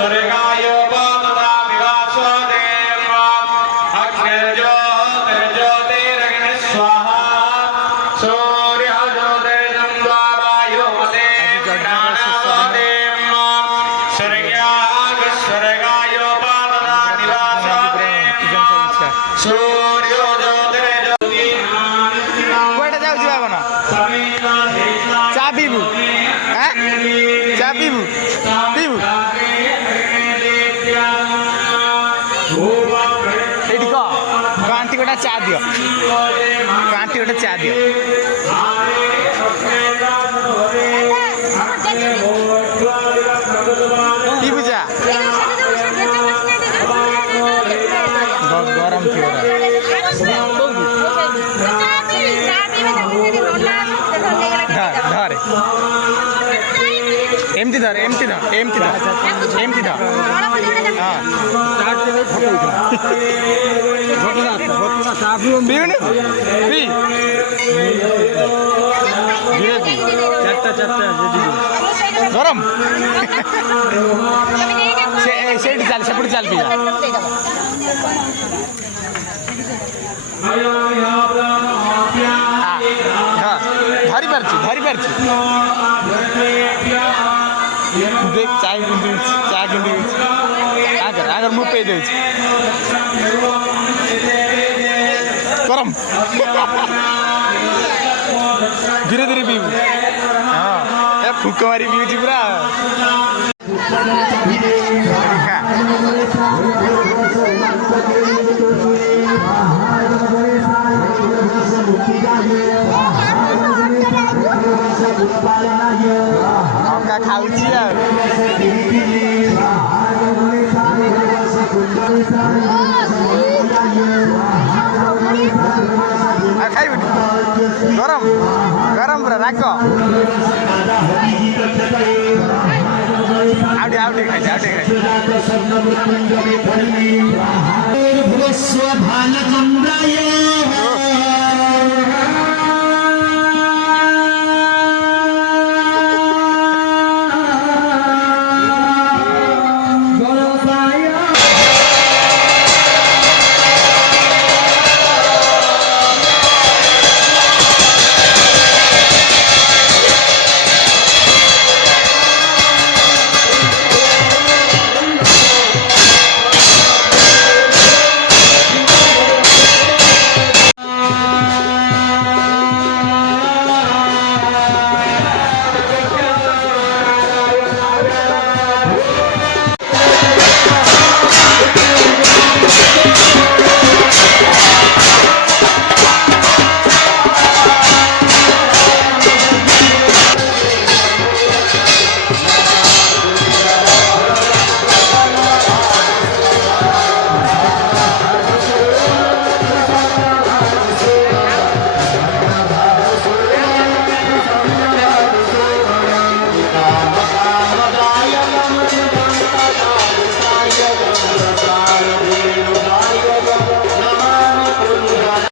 स्वर्गाय ददामि वासुदेव अग्निर्ज्योतिर्ज्योतिरग्निः स्वाहा सूर्यज्योतिर्जं वायुमते प्राणोदेव स्वर्गाय ददामि वासुदेव କୁଆଡ଼େ ଯାଉଛି ବାବନ ଚା ପିଇବୁ ଚା ପିଇବୁ ପିଇବୁ ଏଇଠି କହ ଆଣ୍ଟି ଗୋଟେ ଚା ଦିଅ ଆଣ୍ଟି ଗୋଟେ ଚା ଦିଅ ପିଇବୁ ଚା ଗରମ ଥିବ ଧରେ ଏମିତି ଧର ଏମିତି ଧର ଏମିତି ଧର ଏମିତି ଧର ପିଉନି ପି ଗରମ ସେଇଠି ଚାଲ ସେପଟେ ଚାଲ ପିଇବା ଧରି ପାରୁଛୁ ଦେখ ଚା କେମିତି ଚା କେମିତି ଆଗର ମୁଁ ପେଇ ଦେଉଛି ଗରମ ଧୀରେ ଧୀରେ ପିଇବୁ ହଁ ଏ ଫୁକ ମାରି ପିଉଛି ପୁରା ଅଙ୍କା ଖାଉଛି ଆଉ ଖାଇବୁନି ଗରମ ଗରମ ପୁରା ରାଗ ଆଉ ଟିକେ ଖାଇଛି भालचंद्राय